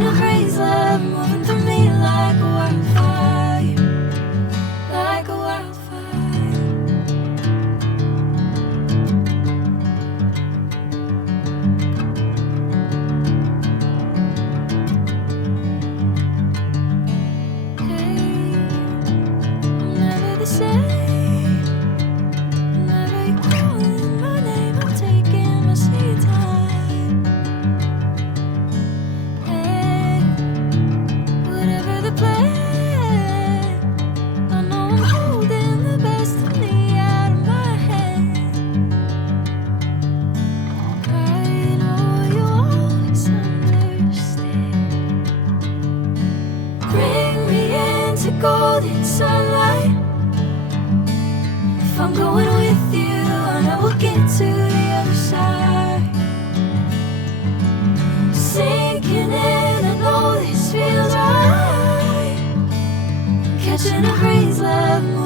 Catching a breeze, love moving through me like a wildfire, like a wildfire. Hey, I'm never the same. Whenever you're calling my name, I'm taking my sweet time. Hey, whatever the plan, I know I'm holding the best of me out of my head. I know you always understand. Bring me into golden sunlight. If I'm going with you, I know we'll get to the other side. Sinking in, I know this feels right. Catching a breeze, love.